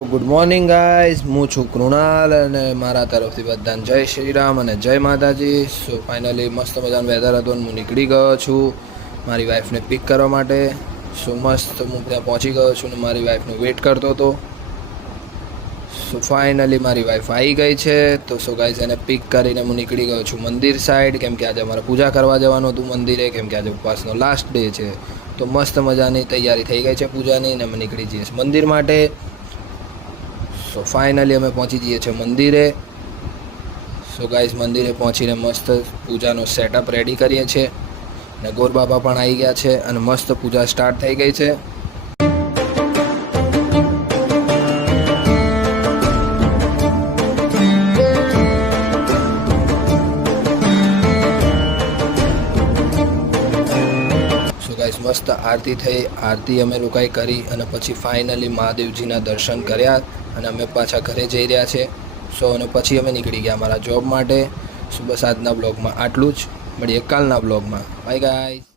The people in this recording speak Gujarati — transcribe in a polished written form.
ગુડ મોર્નિંગ ગાઈઝ, હું છું કૃણાલ અને મારા તરફથી બધાને જય શ્રી રામ અને જય માતાજી. સો ફાઇનલી મસ્ત મજાનો વેધર હતો અને હું નીકળી ગયો છું મારી વાઈફને પિક કરવા માટે. સો મસ્ત હું ત્યાં પહોંચી ગયો છું અને મારી વાઈફનો વેઇટ કરતો હતો. સો ફાઇનલી મારી વાઈફ આવી ગઈ છે. તો સો ગાઈઝ એને પિક કરીને હું નીકળી ગયો છું મંદિર સાઈડ, કેમ કે આજે અમારે પૂજા કરવા જવાનું હતું મંદિરે, કેમ કે આજે ઉપવાસનો લાસ્ટ ડે છે. તો મસ્ત મજાની તૈયારી થઈ ગઈ છે પૂજાની અને અમે નીકળી જઈએ છીએ મંદિર માટે. સો ફાઇનલી અમે પહોંચી જઈએ છીએ મંદિરે. સો ગાઈઝ મંદિરે પહોંચીને મસ્ત પૂજાનો સેટઅપ રેડી કરીએ છીએ ને ગોર બાબા પણ આવી ગયા છે અને મસ્ત પૂજા સ્ટાર્ટ થઈ ગઈ છે. સો ગાઈઝ મસ્ત આરતી થઈ, આરતી અમે લોકોએ કરી અને પછી ફાઇનલી મહાદેવજીના દર્શન કર્યા અને અમે પાછા ઘરે જઈ રહ્યા છે. સો અને પછી અમે નીકળી ગયા અમારા જોબ માટે. સો બસ આજના બ્લોગમાં આટલું જ. મળીએ કાલના બ્લોગમાં. By guys.